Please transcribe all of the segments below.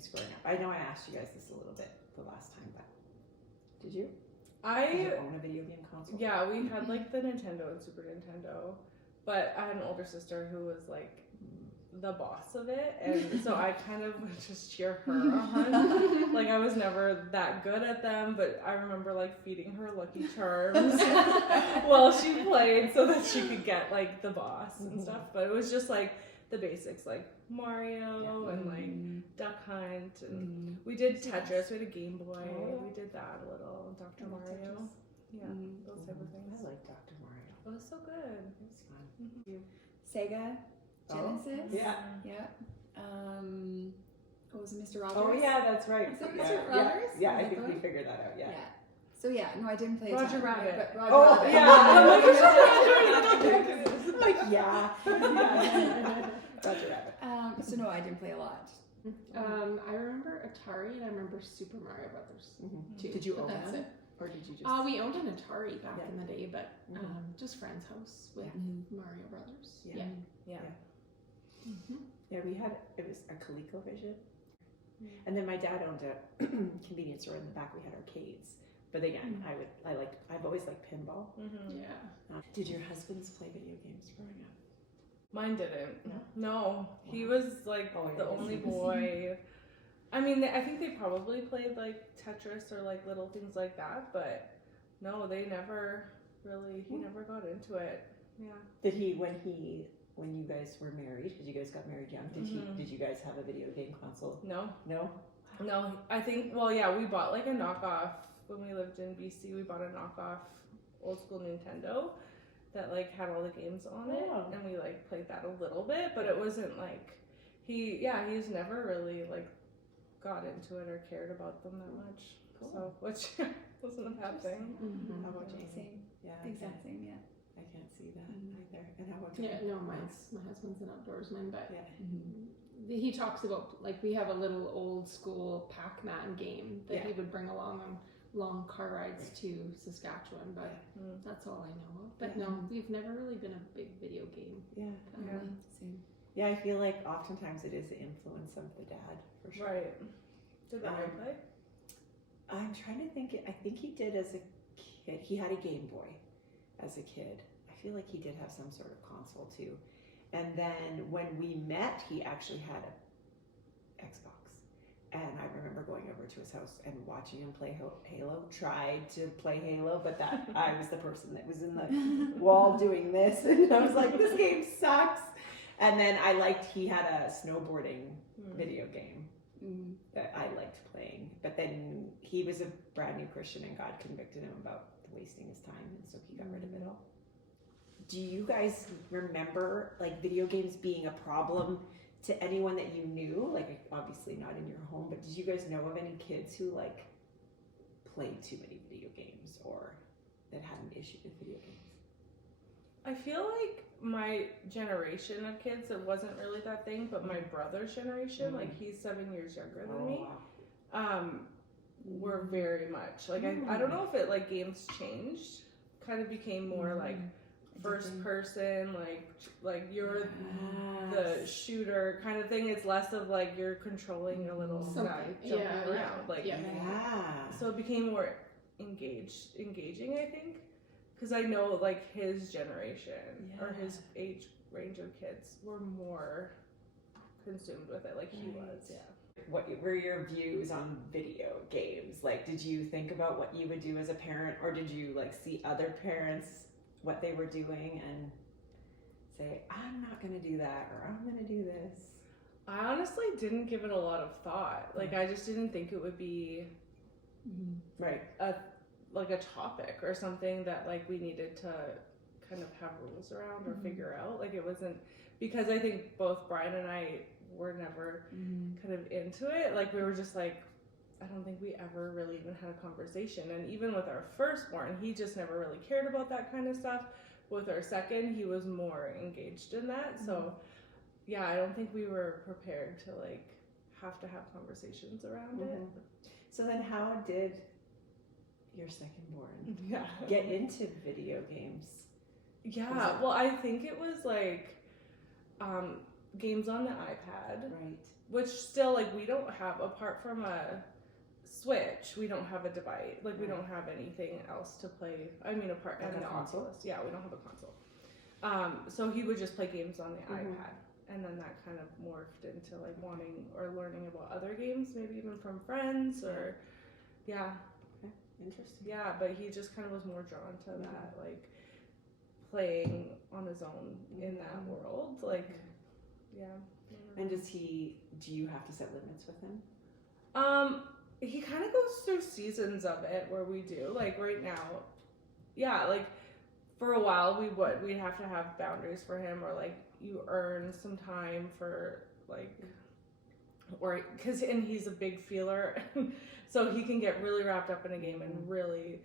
games growing up? I know I asked you guys this a little bit the last time, but did you? Did I you own a video game console? Yeah, we had like the Nintendo and Super Nintendo, but I had an older sister who was like the boss of it, and so I kind of would just cheer her on. Like I was never that good at them, but I remember like feeding her Lucky Charms while she played so that she could get like the boss and stuff. But it was just like the basics, like Mario and like Duck Hunt, and we did Tetris. We had a Game Boy. We did that a little. Dr. Mario. Yeah, those type of things. I like Dr. Mario. It was so good. It was fun. Sega, Genesis. Yeah. Yeah. What was it, Mr. Rogers? Oh yeah, that's right. Was it Yeah, Mr. yeah, Rogers? yeah, Was I that think the we one? figured that out. Yeah. So yeah, no, I didn't play Roger Atari, Rabbit. But Roger Oh Rabbit. yeah. Like yeah. Roger Rabbit. So no, I didn't play a lot. I remember Atari and I remember Super Mario Brothers. Too, Did you but own that's them? it. Or did you just? We owned an Atari back in the day, but Mhm. just friend's house with Mario Brothers. Yeah. Yeah. Yeah, we had, it was a ColecoVision. And then my dad owned a convenience store in the back. We had arcades. But again, I've always liked pinball. Yeah. Did your husbands play video games growing up? Mine didn't. No, he was like Oh, the yeah. only boy. I mean, I think they probably played like Tetris or like little things like that, but no, they never really. He never got into it. Yeah. Did he, when you guys were married, because you guys got married young, did you guys have a video game console? No. No? I think. Well, yeah, we bought like a knockoff when we lived in BC. We bought a knockoff old school Nintendo that like had all the games on it, Oh. and we like played that a little bit, but it wasn't like he's never really like got into it or cared about them that much. Cool. So which wasn't a bad thing. How about Jamie? Same. Yeah, The exact same, yeah. I can't see that either. And how about Yeah, Jamie? no, my husband's an outdoorsman, but Yeah. he talks about, like, we have a little old school Pac-Man game that he would bring along on long car rides to Saskatchewan, but that's all I know of. But no, we've never really been a big video game Yeah. family. Same. Yeah, I feel like oftentimes it is the influence of the dad, for sure. Right. Did Ryan play? I'm trying to think. I think he did as a kid. He had a Game Boy as a kid. I feel like he did have some sort of console too. And then when we met, he actually had a Xbox. And I remember going over to his house and watching him play Halo. Tried to play Halo, but that I was the person that was in the wall doing this, and I was like, "This game sucks." And then he had a snowboarding video game that I liked playing. But then he was a brand new Christian, and God convicted him about wasting his time, and so he got rid of it all. Do you guys remember like video games being a problem to anyone that you knew? Like obviously not in your home, but did you guys know of any kids who like played too many video games or that had an issue with video games? I feel like my generation of kids, it wasn't really that thing, but my brother's generation, like he's 7 years younger than me, were very much like I don't know if it like games changed, kind of became more like first person, like you're the shooter kind of thing. It's less of like you're controlling a little guy jumping around, like so it became more engaging, I think. Because I know, like, his generation or his age range of kids were more consumed with it, like he was, What were your views on video games? Like, did you think about what you would do as a parent, or did you, like, see other parents, what they were doing, and say, I'm not going to do that, or I'm going to do this? I honestly didn't give it a lot of thought. Like, I just didn't think it would be a topic or something that like we needed to kind of have rules around or figure out. Like it wasn't, because I think both Brian and I were never kind of into it. Like we were just like, I don't think we ever really even had a conversation. And even with our firstborn, he just never really cared about that kind of stuff. With our second, he was more engaged in that. So yeah, I don't think we were prepared to like have to have conversations around it. So then how did your secondborn get into video games? Yeah, well, I think it was like games on the iPad, Right. which still like we don't have, apart from a Switch, we don't have a device. Like we don't have anything else to play. I mean, apart Like and a the console? Oculus. Yeah, we don't have a console. So he would just play games on the iPad, and then that kind of morphed into like wanting or learning about other games, maybe even from friends or, yeah, Interesting. yeah. But he just kind of was more drawn to that, like playing on his own in that world, like, yeah. And do you have to set limits with him? He kind of goes through seasons of it where we do, like right now, yeah, like for a while we'd have to have boundaries for him, or like you earn some time for like, or and he's a big feeler, so he can get really wrapped up in a game and really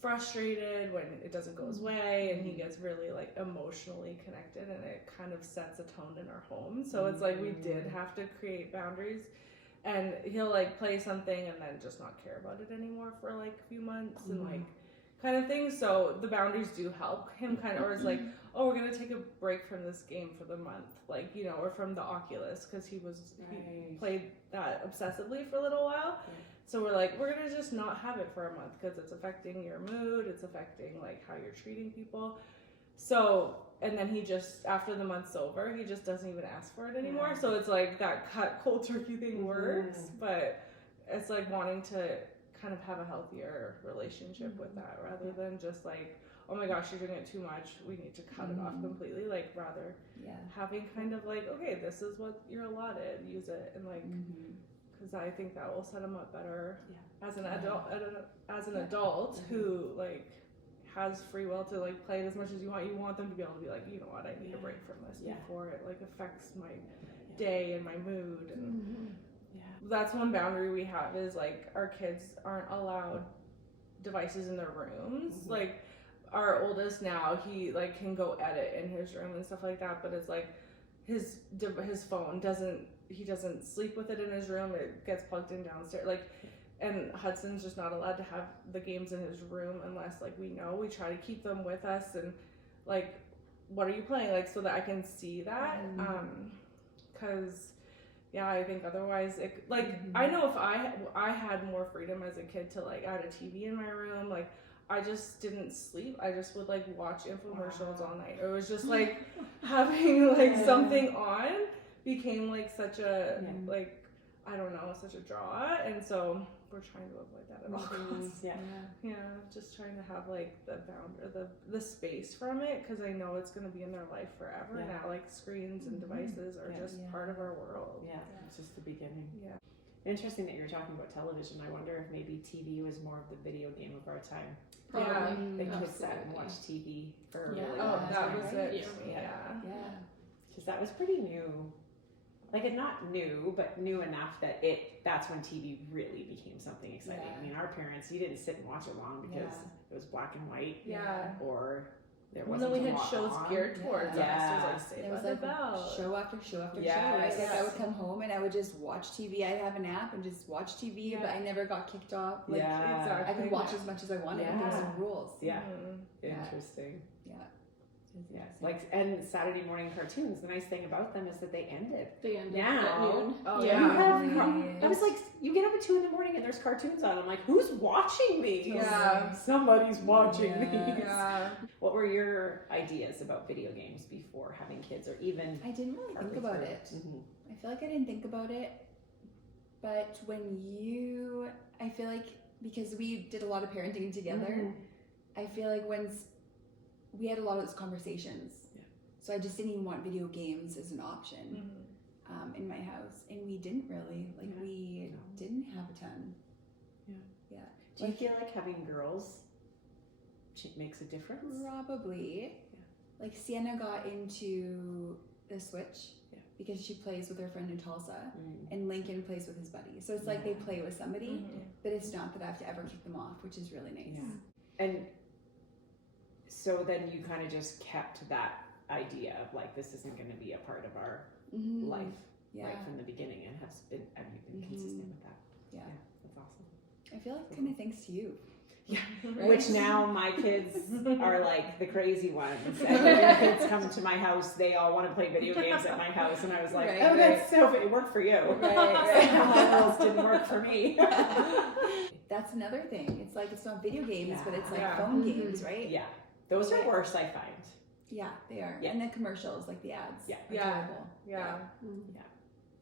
frustrated when it doesn't go his way, and he gets really like emotionally connected, and it kind of sets a tone in our home. So it's like we did have to create boundaries, and he'll like play something and then just not care about it anymore for like a few months and like kind of thing. So the boundaries do help him kind of, or it's like, oh, we're gonna take a break from this game for the month, like, you know, or from the Oculus, because he played that obsessively for a little while. So we're like, we're gonna just not have it for a month because it's affecting your mood, it's affecting like how you're treating people. So, and then he just, after the month's over, he just doesn't even ask for it anymore. Yeah. So it's like that cold turkey thing works, but it's like wanting to kind of have a healthier relationship with that, rather than just like, oh my gosh, you're doing it too much, we need to cut it off completely. Like rather having kind of like, okay, this is what you're allotted, use it, and like, because I think that will set him up better as an adult who like has free will to like play it as much as you want. You want them to be able to be like, you know what, I need a break from this before it like affects my day and my mood. And that's one boundary we have, is like our kids aren't allowed devices in their rooms. Like our oldest now, he like can go edit in his room and stuff like that, but it's like his phone he doesn't sleep with it in his room. It gets plugged in downstairs. Like, and Hudson's just not allowed to have the games in his room unless like we know. We try to keep them with us, and like, what are you playing? Like, so that I can see that. Cause I think otherwise it, like, I know if I had more freedom as a kid to like add a TV in my room, like I just didn't sleep. I just would like watch infomercials all night. It was just like having like something on became like such a like, I don't know, such a draw, and so we're trying to avoid that at all costs. Just trying to have like the boundary, the space from it, because I know it's going to be in their life forever now. Like screens and devices are just part of our world. It's just the beginning. Interesting that you're talking about television. I wonder if maybe TV was more of the video game of our time. Probably. The kids sat and watched TV for a really Oh, long that time. was it for me. Because that was pretty new. Like, it not new, but new enough that that's when TV really became something exciting. I mean, our parents, you didn't sit and watch it long because it was black and white. Or there wasn't then we had a lot shows on. geared towards us. Like Saved It by was the like Bell. show after show after show, Yes. right? Like I would come home and I would just watch TV. I'd have a nap and just watch TV, but I never got kicked off. Like, Exactly. I could watch as much as I wanted. There was no rules. Interesting. Yeah. Like, and Saturday morning cartoons, the nice thing about them is that they ended. They ended Now- at noon. Oh, You have, I was like, you get up at 2 a.m. and there's cartoons on. I'm like, who's watching these? Yeah. Somebody's watching these. Yeah. What were your ideas about video games before having kids, or even? I didn't really think about it. I feel like I didn't think about it, but I feel like because we did a lot of parenting together, I feel like we had a lot of those conversations. So I just didn't even want video games as an option in my house, and we didn't really we didn't have a ton. Do you feel like having girls makes a difference? Probably. Like Sienna got into the Switch because she plays with her friend in Tulsa, and Lincoln plays with his buddy. So it's like they play with somebody, but it's not that I have to ever kick them off, which is really nice. And so then you kind of just kept that idea of like, this isn't going to be a part of our life right from the beginning, and have you been consistent with that? Yeah. That's awesome. I feel like kind of thanks to you. Right? Which now my kids are like the crazy ones. And when your kids come to my house, they all want to play video games at my house. And I was like, Right, oh, right. that's so, it worked for you. Right. Somehow my rules didn't work for me. That's another thing. It's like it's not video games, but it's like Yeah. phone games, right? Yeah, those are worse, I find. Yeah, they are. Yeah. And the commercials, like the ads, Yeah. are Yeah. terrible. Yeah.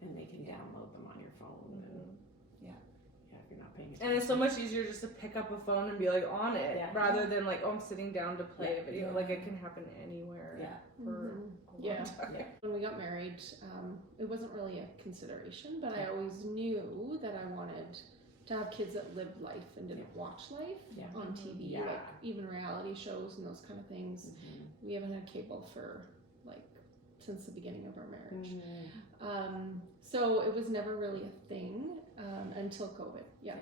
And they can download them on your phone. And, Yeah. yeah, if you're not paying And it's so much easier just to pick up a phone and be like on it Yeah. rather than like, oh, I'm sitting down to play a video. Yeah. Like it can happen anywhere Yeah. for Mhm. a long Yeah. time. Yeah. When we got married, it wasn't really a consideration, but I always knew that I wanted to have kids that lived life and didn't watch life Yeah. on TV, Yeah. like even reality shows and those kind of things. We haven't had cable for like since the beginning of our marriage. So it was never really a thing until COVID. Yeah.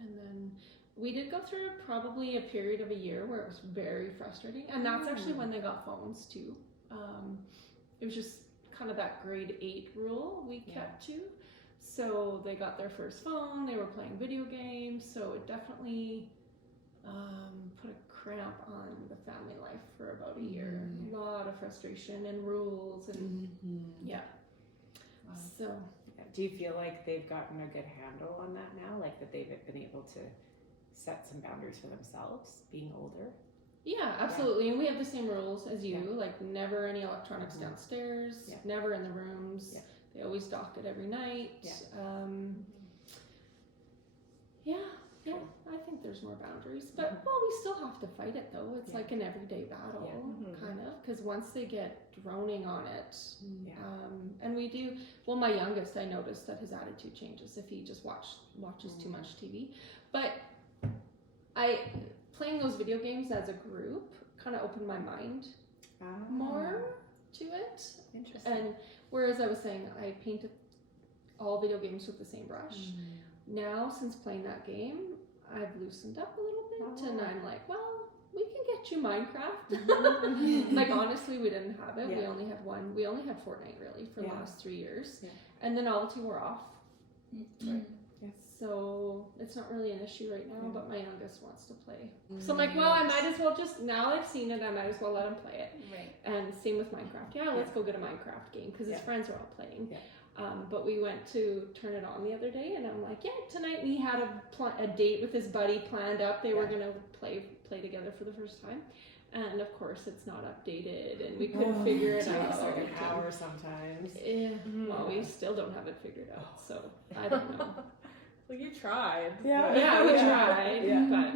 And then we did go through probably a period of a year where it was very frustrating. And that's actually when they got phones too. It was just kind of that grade 8 rule we kept to. So they got their first phone, they were playing video games. So it definitely put a cramp on the family life for about a year. A lot of frustration and rules and yeah. Wow. So Yeah. Do you feel like they've gotten a good handle on that now? Like that they've been able to set some boundaries for themselves, being older? yeah, absolutely. And we have the same rules as you, Yeah. like never any electronics Mhm. downstairs, Yeah. never in the rooms. Yeah. They always dock it every night. Yeah. Yeah, I think there's more boundaries. But, well, we still have to fight it, though. It's Yeah. like an everyday battle, Yeah. Mhm. kind of. Because once they get droning on it, Yeah. and we do, well, my youngest, I noticed that his attitude changes if he just watches too much TV. But playing those video games as a group kind of opened my mind more to it. Interesting. And whereas I was saying I painted all video games with the same brush, now since playing that game, I've loosened up a little bit and I'm like, well, we can get you Minecraft. Like honestly, we didn't have it. We Yeah. only had one. We only had Fortnite really for the Yeah. last 3 years, Yeah. and then all 2 were off. Right. So it's not really an issue right now, Yeah. but my youngest wants to play. So I'm like, well, I might as well just, now I've seen it, I might as well let him play it. Right. And same with Minecraft. Yeah, let's go get a Minecraft game because his Yeah. friends are all playing. Yeah. But we went to turn it on the other day, and I'm like, yeah, tonight he had a date with his buddy planned up. They were Yeah. gonna play together for the first time, and of course it's not updated, and we couldn't figure it out. Takes like an and- hour sometimes. Well, we still don't have it figured out, so I don't know. Well, you tried. Yeah. but Yeah, we Yeah. tried, Yeah. but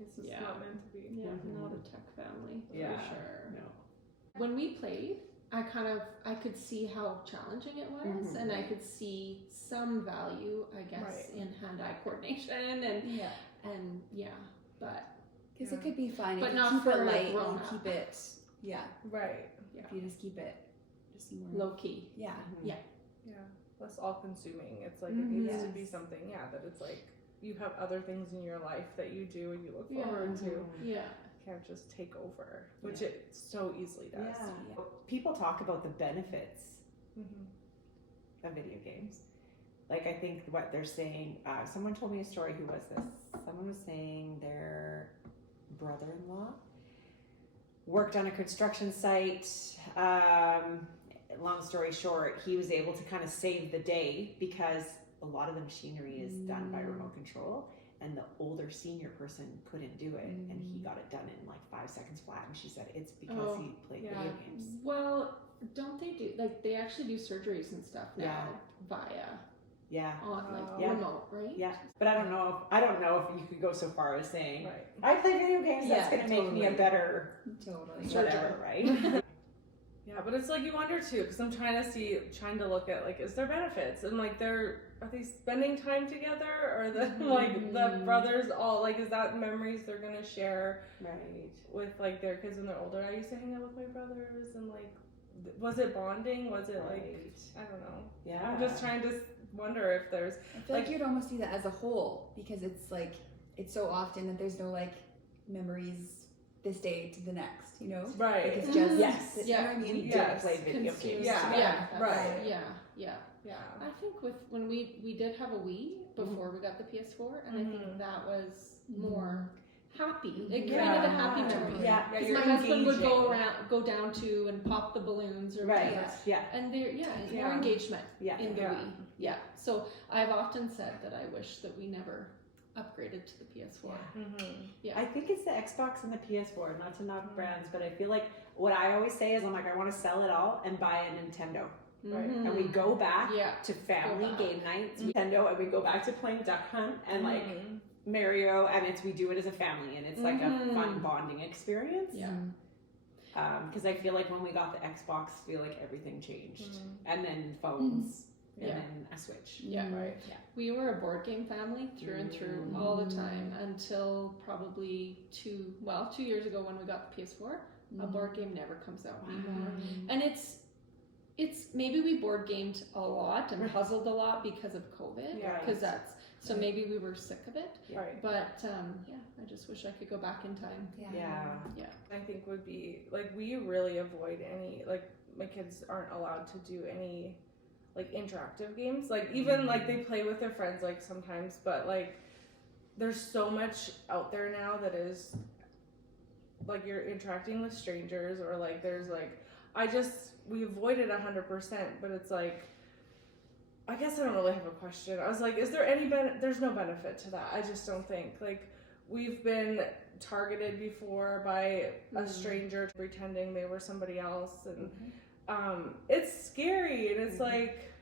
It's just Yeah. not meant to be. yeah, Mhm. not a tech family Yeah. for sure. No. When we played, I could see how challenging it was, Mhm. and I could see some value, I guess, Right. in hand-eye coordination and Yeah. yeah, but Because it could be fun But if not you keep for it a light grown and up. keep it, yeah. Right. yeah, If you just keep it just more, low key. yeah. Yeah. Yeah. Less all consuming. It's like it Mhm. needs to Yes. be something, that it's like you have other things in your life that you do and you look Yeah. forward to. You Yeah, can't just take over, which Yeah. it so easily does. Yeah. People talk about the benefits Mhm. of video games. Like I think what they're saying, someone told me a story. Who was this? Someone was saying their brother-in-law worked on a construction site. Long story short, he was able to kind of save the day because a lot of the machinery is done by remote control, and the older senior person couldn't do it, and he got it done in like 5 seconds flat. And she said it's because he played yeah. video games. well, don't they do, like, they actually do surgeries and stuff now Yeah. via Yeah. Oh. Yeah. remote, right? Yeah, but I don't know if you could go so far as saying Right. I play video games. That's Yeah, going to make me a totally. better Totally. whatever, right? Yeah, but it's like you wonder too, because I'm trying to look at like, is there benefits? And like, are they spending time together, or like the brothers all like, is that memories they're gonna share Right. with like their kids when they're older? I used to hang out with my brothers, and like, was it bonding? Was it like, Right. I don't know. Yeah. I'm just trying to wonder if there's I feel like you'd almost see that as a whole because it's like it's so often that there's no like memories this day to the next, you know? right. Like it's just Yes. you know what I We mean? did Yes. play video Consumed. games. Yeah. together. Right. Yeah, yeah. Yeah. I think when we did have a Wii before we got the PS4, and I think that was more happy. It created a happy memory. Yeah, Because you're my husband would engaging. go down to and pop the balloons or Right. whatever. Yeah. And there, more Yeah. engagement Yeah. in the Yeah. Wii. Yeah. So I've often said that I wish that we never upgraded to the PS4. Mm-hmm. I think it's the Xbox and the PS4, not to knock brands, but I feel like what I always say is I'm like, I want to sell it all and buy a Nintendo. Right. Mhm. And we go back Yeah. to family back. game nights, Nintendo, and we go back to playing Duck Hunt and like Mario, and we do it as a family, and it's like a fun bonding experience. Yeah. Because I feel like when we got the Xbox, I feel like everything changed, and then phones, and Yeah. then a Switch. Yeah. Right. We were a board game family through and through all the time until probably 2 years ago when we got the PS4. A board game never comes out anymore. And it's maybe we board gamed a lot and puzzled a lot because of COVID. Yeah. Because that's so maybe we were sick of it. Right. But I just wish I could go back in time. Yeah. I think would be like we really avoid any like my kids aren't allowed to do any like interactive games. Like even like they play with their friends like sometimes, but like there's so much out there now that is like you're interacting with strangers or like there's like we avoid it 100%, but it's like I guess I don't really have a question. I was like, is there any there's no benefit to that. I just don't think like we've been targeted before by a stranger pretending they were somebody else, and it's scary, and it's like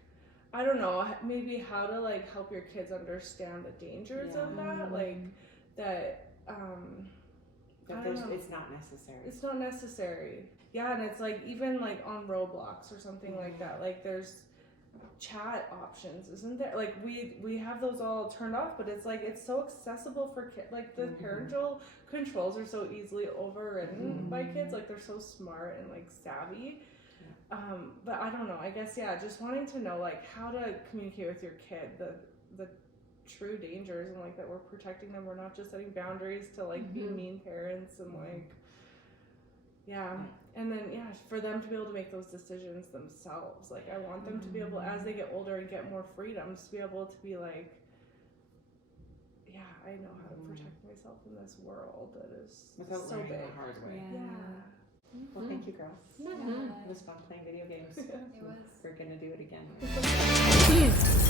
I don't know, maybe how to like help your kids understand the dangers of that, like that I don't know. It's not necessary. It's not necessary. Yeah, and it's like even like on Roblox or something like that, like there's chat options, isn't there? Like we have those all turned off, but it's like it's so accessible for kids. Like the parental controls are so easily overridden by kids. Like they're so smart and like savvy. But I don't know. I guess just wanting to know like how to communicate with your kid the true dangers and like that we're protecting them. We're not just setting boundaries to like be mean parents and like and then for them to be able to make those decisions themselves. Like I want them to be able, as they get older and get more freedoms, to be able to be like, I know how to protect myself in this world that is Without so learning big. the hard way. Yeah. Well, thank you, girls. Yeah. It was fun playing video games. It was. We're gonna do it again. Please